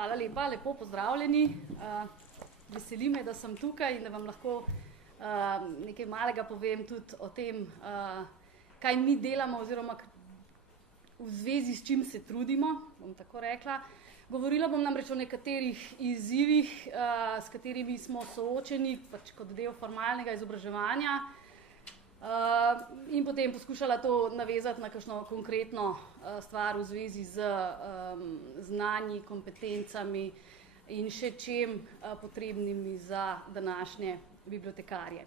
hvala lepa, lepo pozdravljeni. Veseli me, da sem tukaj in da vam lahko nekaj malega povem tudi o tem, kaj mi delamo oziroma v zvezi s čim se trudimo, bom tako rekla. Govorila bom namreč o nekaterih izzivih, s katerimi smo soočeni pač kot del formalnega izobraževanja, in potem poskušala to navezati na kakšno konkretno stvar v zvezi z znanji, kompetencami in še čem potrebnimi za današnje bibliotekarje.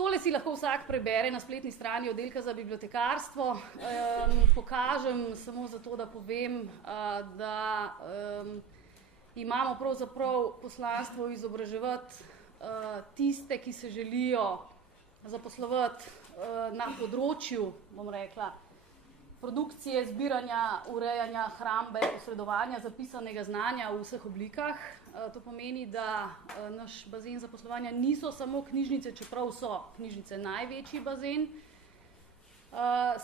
Tole si lahko vsak prebere na spletni strani oddelka za bibliotekarstvo. Pokažem samo zato, da povem, da imamo pravzaprav poslanstvo izobraževati tiste, ki se želijo zaposlovati na področju, bom rekla, produkcije, zbiranja, urejanja, hrambe, posredovanja zapisanega znanja v vseh oblikah. To pomeni, da naš bazen zaposlovanja niso samo knjižnice, čeprav so knjižnice največji bazen.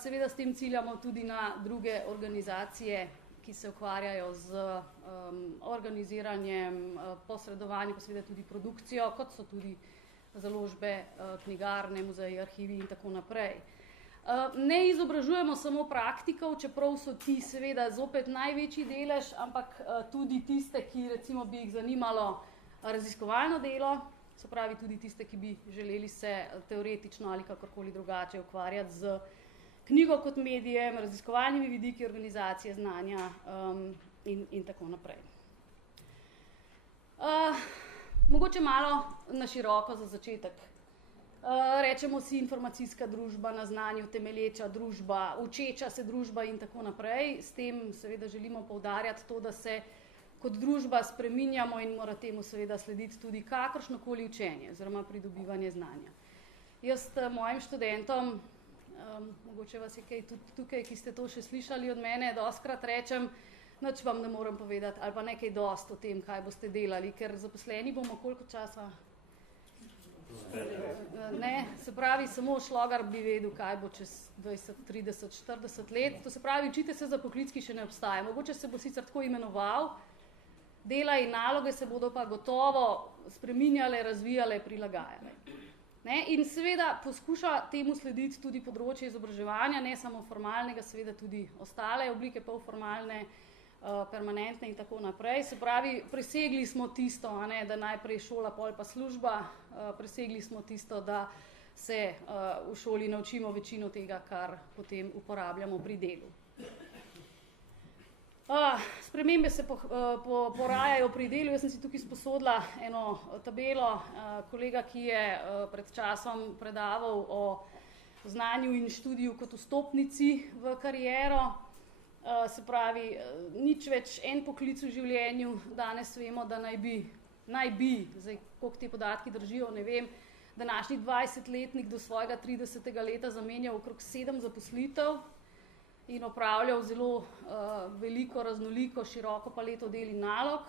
Seveda s tem ciljamo tudi na druge organizacije, ki se ukvarjajo z organiziranjem, posredovanjem, pa seveda tudi produkcijo, kot so tudi založbe, knjigarne, muzeji, arhivi in tako naprej. Ne izobražujemo samo praktikov, čeprav so ti seveda zopet največji delež, ampak tudi tiste, ki recimo bi jih zanimalo raziskovalno delo, se pravi tudi tiste, ki bi želeli se teoretično ali kakorkoli drugače ukvarjati z knjigo kot medijem, raziskovalnimi vidiki organizacije znanja in tako naprej. Mogoče malo na široko za začetek. Rečemo si informacijska družba, na znanju temelječa družba, učeča se družba in tako naprej. S tem seveda želimo poudarjati to, da se kot družba spreminjamo in mora temu seveda slediti tudi kakršnokoli učenje oziroma pridobivanje znanja. Jaz mojim študentom, mogoče vas je kaj tudi tukaj, ki ste to še slišali od mene, dostikrat rečem, nič vam ne morem povedati ali pa nekaj dosti o tem, kaj boste delali, ker zaposleni bomo koliko časa? Ne, se pravi, samo šlogar bi vedel, kaj bo čez 20, 30, 40 let. To se pravi, učite se za poklic, ki še ne obstaja. Mogoče se bo sicer tako imenoval, dela in naloge se bodo pa gotovo spreminjale, razvijale, prilagajale. Ne? In seveda poskuša temu slediti tudi področje izobraževanja, ne samo formalnega, seveda tudi ostale oblike polformalne, permanentne in tako naprej. Se pravi, presegli smo tisto, da najprej šola, pol pa služba, presegli smo tisto, da se v šoli naučimo večino tega, kar potem uporabljamo pri delu. Spremembe se porajajo pri delu. Jaz sem si tukaj sposodila eno tabelo, kolega, ki je pred časom predaval o znanju in študiju kot vstopnici v kariero. Se pravi, nič več en poklic v življenju. Danes vemo, da naj bi, zdaj, koliko te podatki držijo, ne vem, današnji 20-letnik do svojega 30. leta zamenjal okrog 7 zaposlitev in opravljal zelo veliko, raznoliko, široko paleto del in nalog.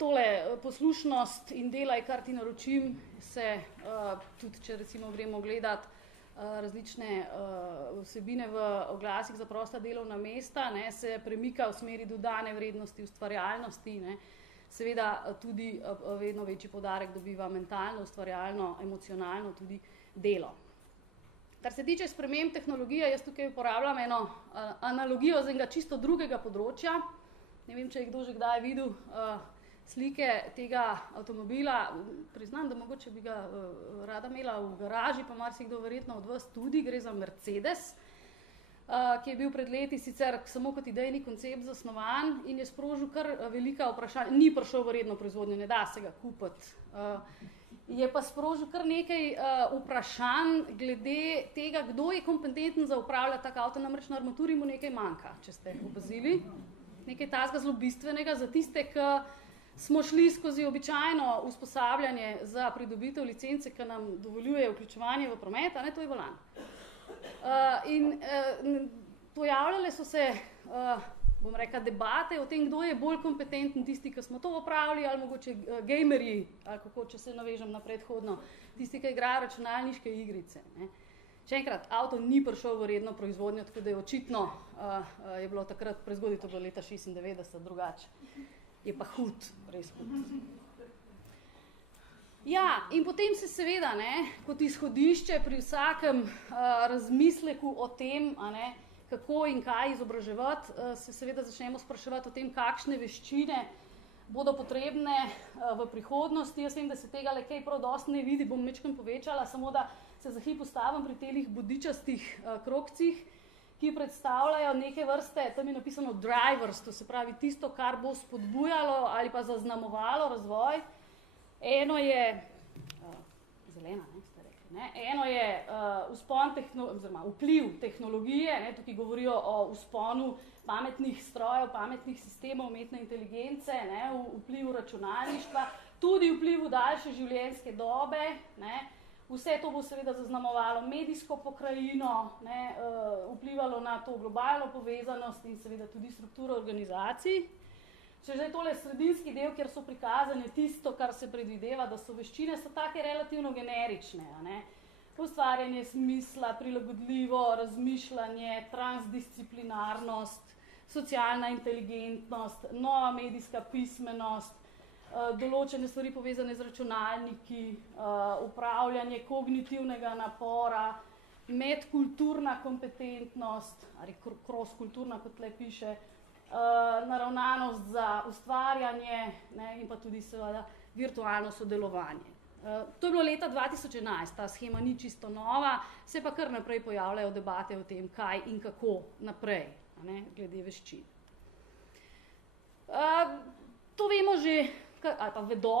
Tole poslušnost in delaj, kar ti naročim, se tudi, če recimo gremo gledati različne vsebine v oglasih za prosta delovna mesta, ne, se premika v smeri dodane vrednosti, ustvarjalnosti, ne. Seveda tudi vedno večji poudarek dobiva mentalno, ustvarjalno, emocionalno tudi delo. Kar se tiče sprememb tehnologije, jaz tukaj uporabljam eno analogijo z enega čisto drugega področja. Ne vem, če je kdo že kdaj videl slike tega avtomobila. Priznam, da mogoče bi ga rada imela v garaži, pa marsikdo verjetno od vas tudi. Gre za Mercedes, ki je bil pred leti sicer samo kot idejni koncept zasnovan in je sprožil kar velika vprašanja. Ni prišel v redno proizvodnjo, ne da se ga kupiti. Je pa sprožil kar nekaj vprašanj glede tega, kdo je kompetenten za upravljati tak avto, namreč na armaturi mu nekaj manjka, če ste opazili. Nekaj takega zelo bistvenega za tiste, ki smo šli skozi običajno usposabljanje za pridobitev licence, ki nam dovoljuje vključevanje v promet, a ne, to je volan. In pojavljale so se, bom rekla, debate o tem, kdo je bolj kompetenten, tisti, ki smo to opravili, ali mogoče gamerji, ali kako, če se navežem na predhodno, tisti, ki igrajo računalniške igrice. Ne. Še enkrat, avto ni prišel v redno proizvodnjo, tako da je očitno je bilo takrat prezgodaj, to bilo leta 96, drugače. Je pa hud, res hud. Ja, in potem se seveda, kot izhodišče pri vsakem razmisleku o tem, kako in kaj izobraževati, se seveda začnemo spraševati o tem, kakšne veščine bodo potrebne v prihodnosti. Jaz vem, da se tega le kaj prav dosti ne vidi, bom majčkeno povečala, samo da se za hip ustavim pri telih bodičastih krogcih, ki predstavljajo neke vrste, tam je napisano drivers, to se pravi tisto, kar bo spodbujalo ali pa zaznamovalo razvoj. Eno je, zelena, ste rekli, eno je vpliv tehnologije, tukaj govorijo o vzponu pametnih strojev, pametnih sistemov, umetne inteligence, vplivu računalništva, tudi vplivu daljše življenjske dobe, vse to bo seveda zaznamovalo medijsko pokrajino, vplivalo na to globalno povezanost in seveda tudi strukturo organizacij. Če zdaj tole sredinski del, kjer so prikazane tisto, kar se predvideva, da so veščine, so take relativno generične. Ustvarjanje smisla, prilagodljivo razmišljanje, transdisciplinarnost, socialna inteligentnost, nova medijska pismenost, določene stvari povezane z računalniki, upravljanje kognitivnega napora, medkulturna kompetentnost, ali cross-kulturna, kot tle piše, naravnanost za ustvarjanje in pa tudi seveda virtualno sodelovanje. To je bilo leta 2011, ta shema ni čisto nova, se pa kar naprej pojavljajo debate o tem, kaj in kako naprej, glede veščin. To vemo že, ali pa vedo,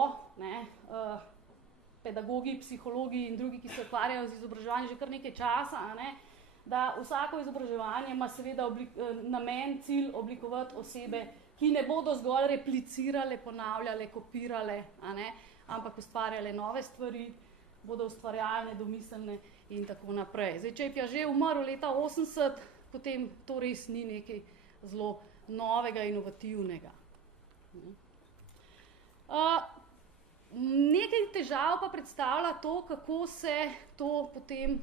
pedagogi, psihologi in drugi, ki se ukvarjajo z izobraževanjem že kar nekaj časa, da vsako izobraževanje ima seveda namen, cilj oblikovati osebe, ki ne bodo zgolj replicirale, ponavljale, kopirale, ampak ustvarjale nove stvari, bodo ustvarjalne, domiselne in tako naprej. Zdaj, če je Piaget umrl leta 80, potem to res ni nekaj zelo novega, inovativnega. Nekaj težav pa predstavlja to, kako se to potem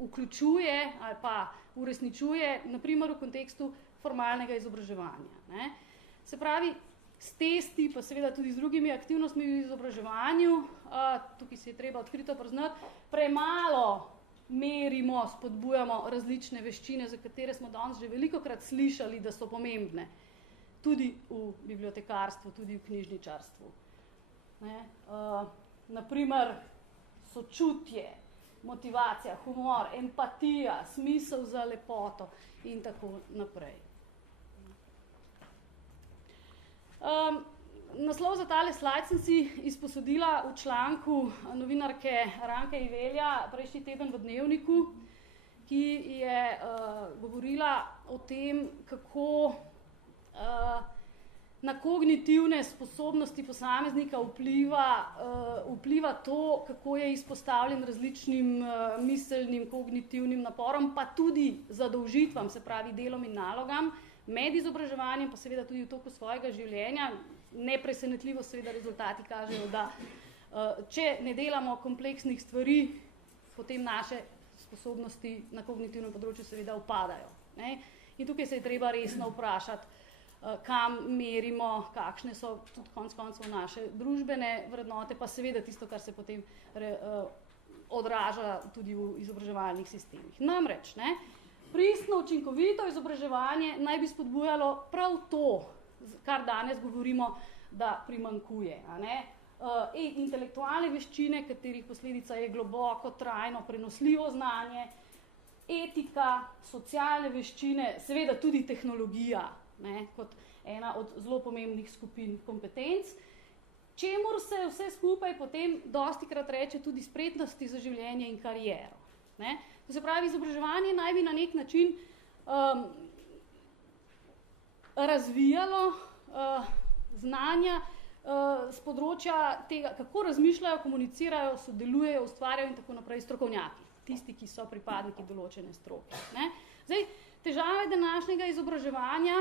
vključuje ali pa uresničuje, na primer v kontekstu formalnega izobraževanja. Se pravi, s testi, pa seveda tudi z drugimi aktivnostmi v izobraževanju, tukaj se je treba odkrito priznati, premalo merimo, spodbujamo različne veščine, za katere smo danes že velikokrat slišali, da so pomembne. Tudi v bibliotekarstvu, tudi v knjižničarstvu. Naprimer, sočutje, motivacija, humor, empatija, smisel za lepoto in tako naprej. Naslov za tale slajd sem si izposodila v članku novinarke Ranke Ivelja prejšnji teden v Dnevniku, ki je govorila o tem, kako na kognitivne sposobnosti posameznika vpliva to, kako je izpostavljen različnim miselnim, kognitivnim naporom, pa tudi zadolžitvam, se pravi delom in nalogam, med izobraževanjem, pa seveda tudi v toku svojega življenja. Nepresenetljivo seveda rezultati kažejo, da če ne delamo kompleksnih stvari, potem naše sposobnosti na kognitivnem področju seveda upadajo. In tukaj se je treba resno vprašati, kam merimo, kakšne so tudi konec koncev naše družbene vrednote, pa seveda tisto, kar se potem odraža tudi v izobraževalnih sistemih. Namreč, pristno, učinkovito izobraževanje naj bi spodbujalo prav to, kar danes govorimo, da primanjkuje. Intelektualne veščine, katerih posledica je globoko, trajno, prenosljivo znanje, etika, socialne veščine, seveda tudi tehnologija, kot ena od zelo pomembnih skupin kompetenc, čemur se vse skupaj potem dostikrat reče tudi spretnosti za življenje in kariero. To se pravi, izobraževanje naj bi na nek način razvijalo znanja z področja tega, kako razmišljajo, komunicirajo, sodelujejo, ustvarjajo in tako naprej strokovnjaki, tisti, ki so pripadniki določene stroke. Zdaj, težave današnjega izobraževanja,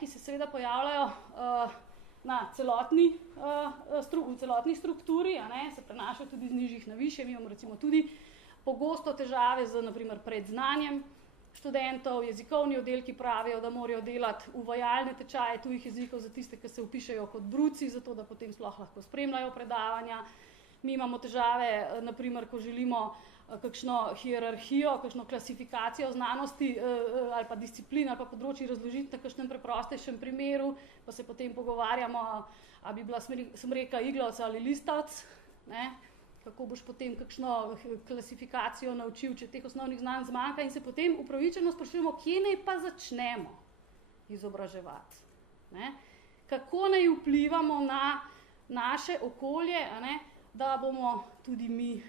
ki se seveda pojavljajo na celotni strukturi, se prenašajo tudi z nižjih na višje. Mi imamo recimo tudi pogosto težave z, naprimer, predznanjem študentov, jezikovni oddelki pravijo, da morajo delati uvajalne tečaje tujih jezikov za tiste, ki se vpišejo kot bruci, zato da potem sploh lahko spremljajo predavanja. Mi imamo težave, naprimer, ko želimo kakšno hierarhijo, kakšno klasifikacijo znanosti ali pa disciplin ali pa področji razložiti na kakšnem preprostejšem primeru, pa se potem pogovarjamo, a bi bila smreka iglavc ali listavc, ne? Kako boš potem kakšno klasifikacijo naučil, če teh osnovnih znanj zmanjka, in se potem upravičeno sprašujemo, kje naj pa začnemo izobraževati. Ne? Kako naj vplivamo na naše okolje, a ne? Da bomo tudi mi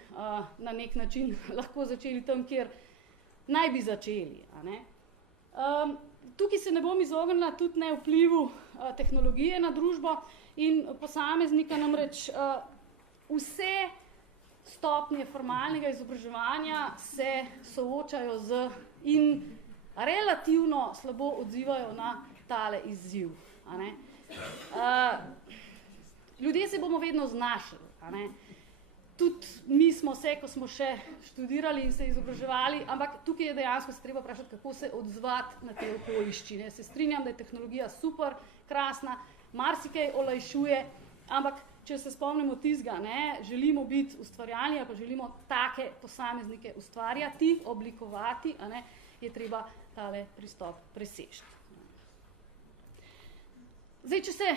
na nek način lahko začeli tam, kjer naj bi začeli. A ne? Tukaj se ne bom izognila tudi ne vplivu tehnologije na družbo in posameznika, namreč vse stopnje formalnega izobraževanja se soočajo z in relativno slabo odzivajo na tale izziv. A ne? Ljudje se bomo vedno znašli. A ne? Tudi mi smo se, ko smo še študirali in se izobraževali, ampak tukaj je dejansko se treba vprašati, kako se odzvati na te okoliščine. Se strinjam, da je tehnologija super, krasna, marsikaj olajšuje, ampak če se spomnimo tistega, ne, želimo biti ustvarjalni ali pa želimo take posameznike ustvarjati, oblikovati, a ne, je treba tale pristop preseči. Zdaj, če se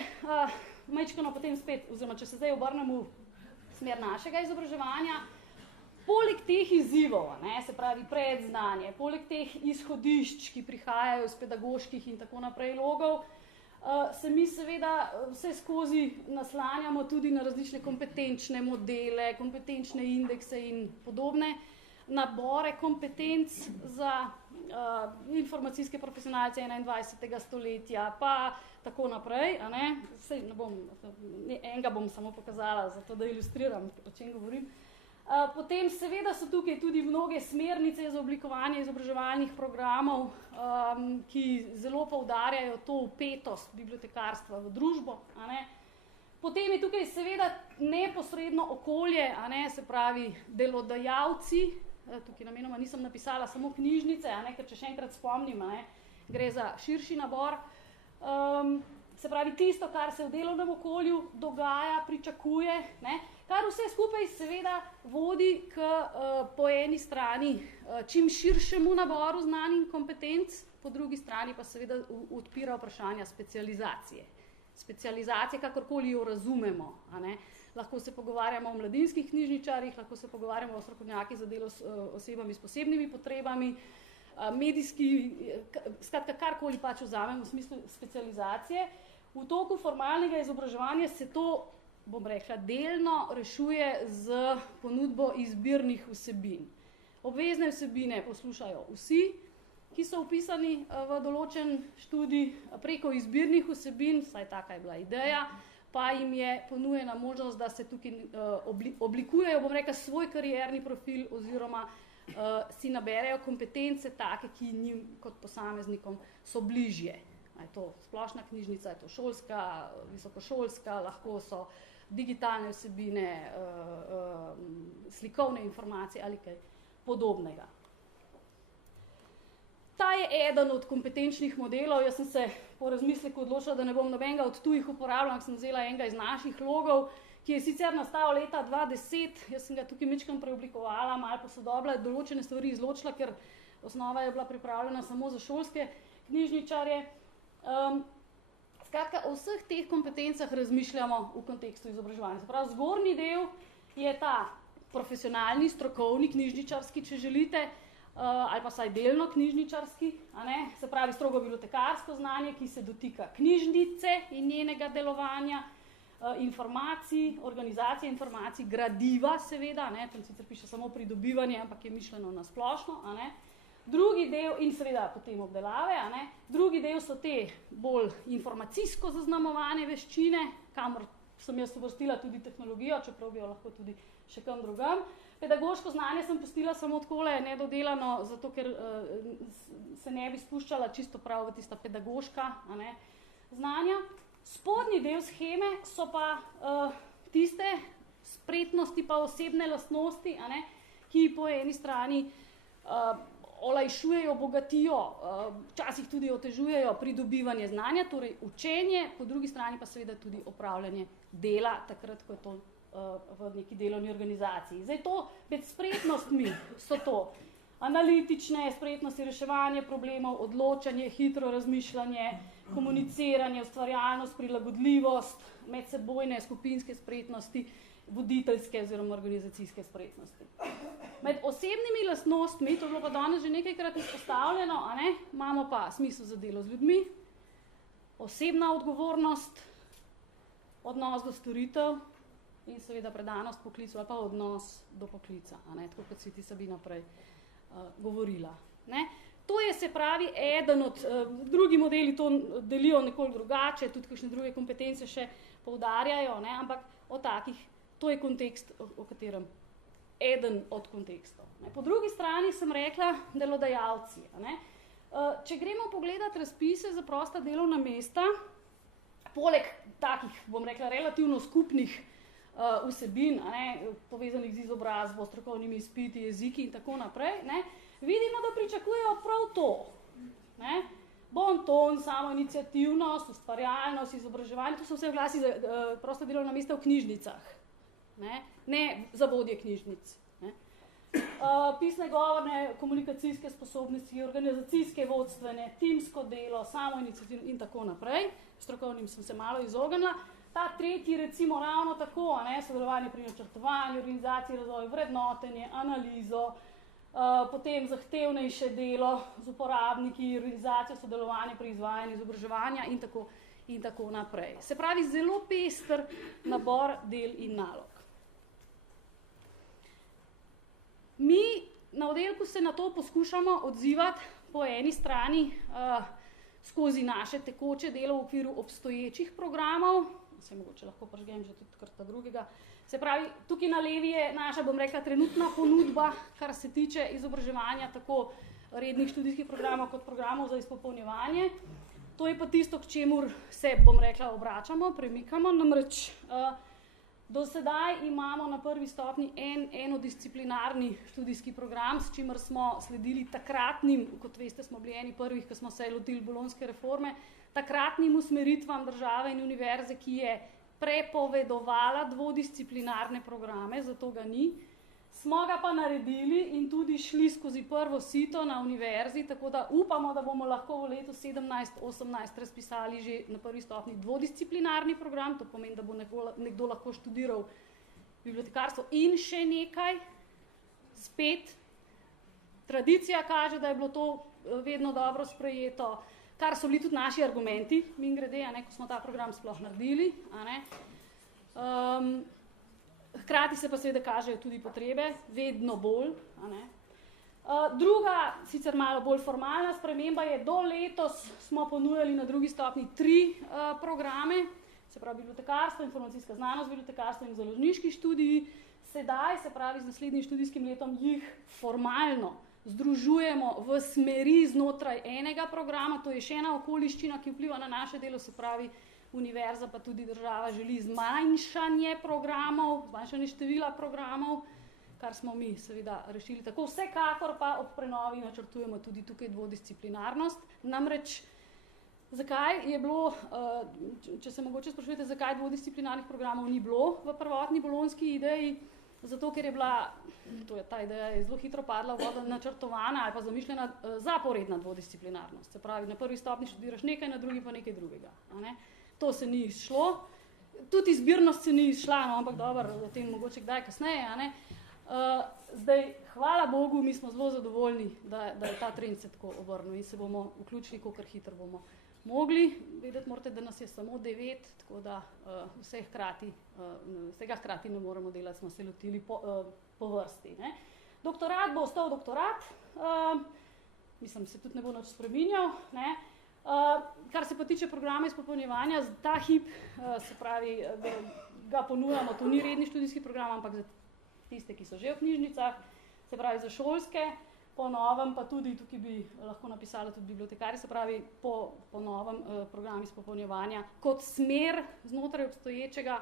majčkano potem spet, oziroma če se zdaj obrnemo v smer našega izobraževanja, poleg teh izzivov, ne, se pravi predznanje, poleg teh izhodišč, ki prihajajo iz pedagoških in tako naprej logov, se mi seveda vse skozi naslanjamo tudi na različne kompetenčne modele, kompetenčne indekse in podobne nabore kompetenc za informacijske profesionalce 21. stoletja, pa tako naprej. A ne? Sej ne bom, enega bom samo pokazala, zato da ilustriram, o čem govorim. Potem seveda so tukaj tudi mnoge smernice za oblikovanje izobraževalnih programov, ki zelo poudarjajo to vpetost bibliotekarstva v družbo. A ne? Potem je tukaj seveda neposredno okolje, a ne, se pravi delodajalci, tukaj namenoma nisem napisala samo knjižnice, a ne, ker če še enkrat spomnim, a ne, gre za širši nabor. Se pravi tisto, kar se v delovnem okolju dogaja, pričakuje, ne, kar vse skupaj seveda vodi k po eni strani čim širšemu naboru znanj in kompetenc, po drugi strani pa seveda odpira vprašanja specializacije. Specializacije, kakorkoli jo razumemo. A ne. Lahko se pogovarjamo o mladinskih knjižničarjih, lahko se pogovarjamo o strokovnjakih za delo s osebami s posebnimi potrebami, medijski, skratka, karkoli pač vzamemo v smislu specializacije. V toku formalnega izobraževanja se to, bom rekla, delno rešuje z ponudbo izbirnih vsebin. Obvezne vsebine poslušajo vsi, ki so vpisani v določen študij, preko izbirnih vsebin, vsaj taka je bila ideja, pa jim je ponujena možnost, da se tukaj oblikujejo, bom rekla, svoj karierni profil oziroma si naberejo kompetence take, ki njim kot posameznikom so bližje. Je to splošna knjižnica, je to šolska, visokošolska, lahko so digitalne vsebine, slikovne informacije ali kaj podobnega. Ta je eden od kompetenčnih modelov. Jaz sem se po razmisleku odločila, da ne bom nobenega od tujih uporabljala, ampak sem vzela enega iz naših logov, ki je sicer nastal leta 2010. Jaz sem ga tukaj majčkeno preoblikovala, malo posodobila, določene stvari izločila, ker osnova je bila pripravljena samo za šolske knjižničarje. Skratka, o vseh teh kompetencah razmišljamo v kontekstu izobraževanja. Se pravi, zgornji del je ta profesionalni, strokovni, knjižničarski, če želite, ali pa vsaj delno knjižničarski, a ne? Se pravi strogo bibliotekarsko znanje, ki se dotika knjižnice in njenega delovanja, informacij, organizacije informacij, gradiva seveda, ne? Tam sicer piše samo pridobivanje, ampak je mišljeno na splošno, a ne? Drugi del, in seveda potem obdelave, a ne? Drugi del so te bolj informacijsko zaznamovane veščine, kamor sem jaz uvrstila tudi tehnologijo, čeprav bi jo lahko tudi še kam drugam. Pedagoško znanje sem pustila samo takole nedodelano, zato ker se ne bi spuščala čisto prav v tista pedagoška, a ne, znanja. Spodnji del sheme so pa tiste spretnosti pa osebne lastnosti, a ne, ki po eni strani olajšujejo, bogatijo, včasih tudi otežujejo pridobivanje znanja, torej učenje, po drugi strani pa seveda tudi opravljanje dela, takrat, ko je to v neki delovni organizaciji. Zdaj to med spretnostmi so to analitične spretnosti, reševanje problemov, odločanje, hitro razmišljanje, komuniciranje, ustvarjalnost, prilagodljivost, medsebojne skupinske spretnosti, voditeljske oziroma organizacijske spretnosti. Med osebnimi lastnostmi, to je bilo pa danes že nekajkrat izpostavljeno, imamo pa smisel za delo z ljudmi, osebna odgovornost, odnos do storitev in seveda predanost poklicu ali pa odnos do poklica, tako kot si ti Sabina prej govorila. To je, se pravi, eden od, drugi modeli to delijo nekoliko drugače, tudi kakšne druge kompetence še poudarjajo, ampak o takih, to je kontekst, o katerem, eden od kontekstov. Po drugi strani sem rekla delodajalci. Če gremo pogledati razpise za prosta delovna mesta, poleg takih, bom rekla, relativno skupnih vsebin, povezanih z izobrazbo, strokovnimi izpiti, jeziki in tako naprej, vidimo, da pričakujejo prav to. Bon ton, samoiniciativnost, ustvarjalnost, izobraževanje, to so vse oglasi za prosta delovna mesta v knjižnicah. Ne za vodje knjižnic. Pisne, govorne, komunikacijske sposobnosti, organizacijske, vodstvene, timsko delo, samoiniciativno in tako naprej. Strokovnim sem se malo izognila. Ta tretji, recimo, ravno tako, sodelovanje pri načrtovanju, organizaciji, razvoju, vrednotenje, analizo, potem zahtevnejše delo z uporabniki, organizacijo, sodelovanje pri izvajanju izobraževanja in tako naprej. Se pravi, zelo pester nabor del in nalog. Mi na oddelku se na to poskušamo odzivati po eni strani skozi naše tekoče delo v okviru obstoječih programov, se mogoče lahko prižgem že tudi kar ta drugega. Se pravi, tukaj na levi je naša, bom rekla, trenutna ponudba, kar se tiče izobraževanja tako rednih študijskih programov kot programov za izpopolnjevanje. To je pa tisto, k čemur se, bom rekla, obračamo, premikamo, namreč do sedaj imamo na prvi stopnji enodisciplinarni študijski program, s čimer smo sledili takratnim, kot veste, smo bili eni prvih, ko smo se lotili bolonjske reforme, takratnim usmeritvam države in univerze, ki je prepovedovala dvodisciplinarne programe, zato ga ni. Smo ga pa naredili in tudi šli skozi prvo sito na univerzi, tako da upamo, da bomo lahko v letu 17-18 razpisali že na prvi stopnji dvodisciplinarni program, to pomeni, da bo nekdo lahko študiral bibliotekarstvo in še nekaj. Spet, tradicija kaže, da je bilo to vedno dobro sprejeto, kar so bili tudi naši argumenti, mimogrede, ko smo ta program sploh naredili. Hkrati se pa seveda kažejo tudi potrebe, vedno bolj. Druga, sicer malo bolj formalna sprememba je, do letos smo ponujali na drugi stopnji 3 programe, se pravi bibliotekarstvo, informacijska znanost, bibliotekarstvo in založniški študiji. Sedaj, se pravi z naslednjim študijskim letom, jih formalno združujemo v smeri znotraj enega programa, to je še ena okoliščina, ki vpliva na naše delo, se pravi univerza pa tudi država želi zmanjšanje programov, zmanjšanje števila programov, kar smo mi seveda rešili tako. Vsekakor pa ob prenovi načrtujemo tudi tukaj dvodisciplinarnost. Namreč, zakaj je bilo, če se mogoče sprašujete, zakaj dvodisciplinarnih programov ni bilo v prvotni bolonjski ideji, zato ker je bila, ta ideja je zelo hitro padla v vodo, načrtovana ali pa zamišljena zaporedna dvodisciplinarnost. Se pravi, na prvi stopnji študiraš nekaj, na drugi pa nekaj drugega. To se ni izšlo, tudi izbirnost se ni izšla, ampak dobro, o tem mogoče kdaj kasneje. Zdaj, hvala Bogu, mi smo zelo zadovoljni, da je ta trend se tako obrnil in se bomo vključili, kolikor hitro bomo mogli. Vedeti morate, da nas je samo 9, tako da vsega hkrati ne moremo delati, smo se lotili po vrsti. Doktorat bo ostal doktorat, mislim, se tudi ne bo nič spreminjal. Kar se pa tiče programa izpopolnjevanja, ta hip, se pravi, da ga ponujamo, to ni redni študijski program, ampak za tiste, ki so že v knjižnicah, se pravi za šolske, po novem pa tudi, tukaj bi lahko napisala tudi bibliotekarji, se pravi po novem program izpopolnjevanja kot smer znotraj obstoječega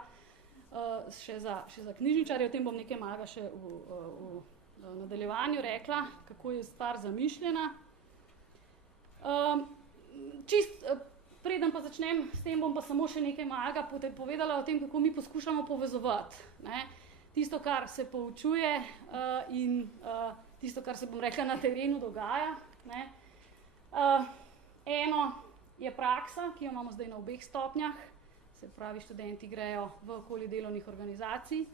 še za knjižničarje, o tem bom nekaj malega še v nadaljevanju rekla, kako je stvar zamišljena. Preden pa začnem s tem, bom pa samo še nekaj malega povedala o tem, kako mi poskušamo povezovati, ne? Tisto, kar se poučuje in tisto, kar se, bom rekla, na terenu dogaja, ne? Eno je praksa, ki jo imamo zdaj na obeh stopnjah, se pravi, študenti grejo v okolje delovnih organizacij.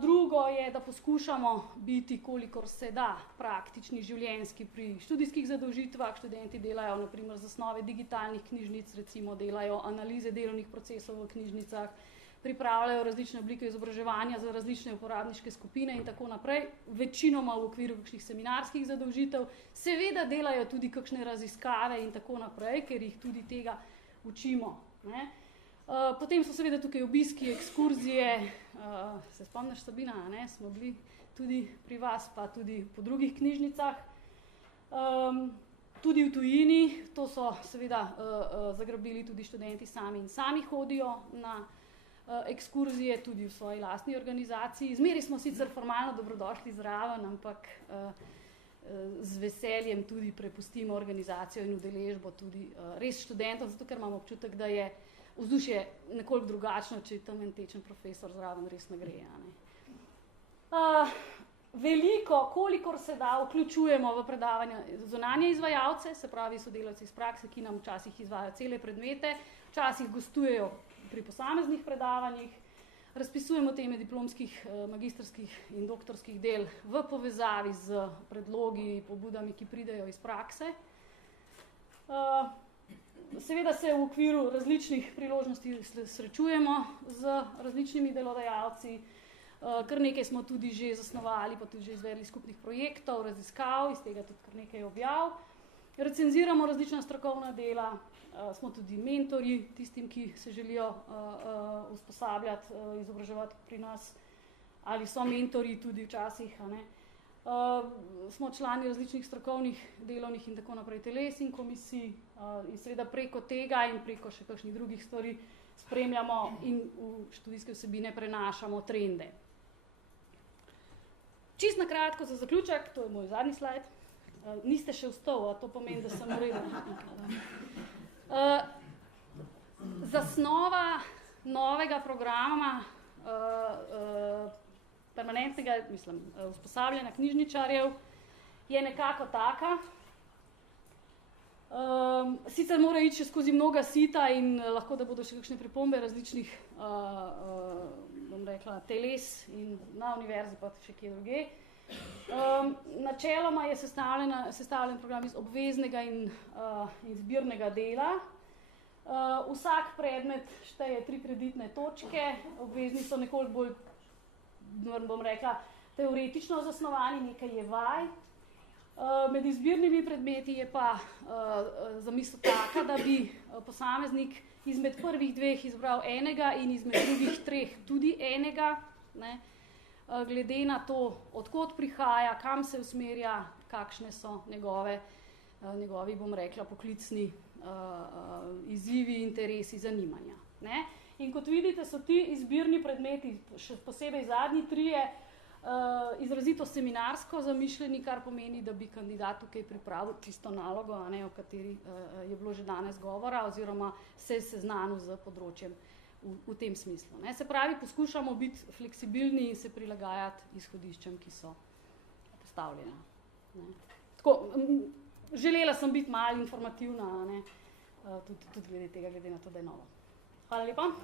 Drugo je, da poskušamo biti, kolikor se da, praktični, življenjski pri študijskih zadolžitvah. Študenti delajo na primer zasnove digitalnih knjižnic, recimo delajo analize delovnih procesov v knjižnicah, pripravljajo različne oblike izobraževanja za različne uporabniške skupine in tako naprej, večinoma v okviru kakšnih seminarskih zadolžitev. Seveda delajo tudi kakšne raziskave in tako naprej, ker jih tudi tega učimo, ne? Potem so seveda tukaj obiski, ekskurzije, se spomniš, Sabina, ne? Smo bili tudi pri vas, pa tudi po drugih knjižnicah, tudi v tujini, to so seveda zagrabili tudi študenti sami in sami hodijo na ekskurzije, tudi v svoji lastni organizaciji. Zmeri smo sicer formalno dobrodošli zraven, ampak z veseljem tudi prepustimo organizacijo in udeležbo tudi res študentom, zato ker imamo občutek, da je vzdušje nekoliko drugačno, če tam en tečen profesor zraven res ne gre. Veliko, kolikor se da, vključujemo v predavanja zunanje izvajalce, se pravi sodelavci iz prakse, ki nam včasih izvajajo cele predmete, včasih gostujejo pri posameznih predavanjih, razpisujemo teme diplomskih, magistrskih in doktorskih del v povezavi z predlogi, pobudami, ki pridejo iz prakse. Seveda se v okviru različnih priložnosti srečujemo z različnimi delodajalci, kar nekaj smo tudi že zasnovali, pa tudi že izvedli skupnih projektov, raziskav, iz tega tudi kar nekaj objav. Recenziramo različna strokovna dela, smo tudi mentorji tistim, ki se želijo usposabljati, izobraževati pri nas, ali so mentorji tudi včasih, a ne. Smo člani različnih strokovnih, delovnih in tako naprej teles in komisij in seveda preko tega in preko še kakšnih drugih stvari spremljamo in v študijske vsebine prenašamo trende. Čist na kratko za zaključek, to je moj zadnji slajd. Niste še vstal, to pomeni, da sem v redu. Zasnova novega programa permanentnega, usposabljanja knjižničarjev je nekako taka. Sicer mora iti še skozi mnoga sita in lahko, da bodo še kakšne pripombe različnih, bom rekla, teles in na univerzi, pa še kje druge. Načeloma je sestavljen program iz obveznega in izbirnega dela. Vsak predmet šteje 3 kreditne točke, obvezni so nekoliko bolj, bom rekla, teoretično zasnovani, nekaj je vaj. Med izbirnimi predmeti je pa zamisel taka, da bi posameznik izmed prvih 2 izbral enega in izmed drugih 3 tudi enega, ne, glede na to, odkot prihaja, kam se usmerja, kakšne so njegovi, bom rekla, poklicni izzivi, interesi, zanimanja, ne. In kot vidite, so ti izbirni predmeti, še posebej zadnji 3, izrazito seminarsko zamišljeni, kar pomeni, da bi kandidat tukaj pripravil tisto nalogo, a ne, o kateri je bilo že danes govora, oziroma se seznanil z področjem v tem smislu, ne. Se pravi, poskušamo biti fleksibilni in se prilagajati izhodiščem, ki so postavljena, ne. Tako, želela sem biti malo informativna, a ne, tudi glede tega, glede na to, da je novo. Hvala lepa.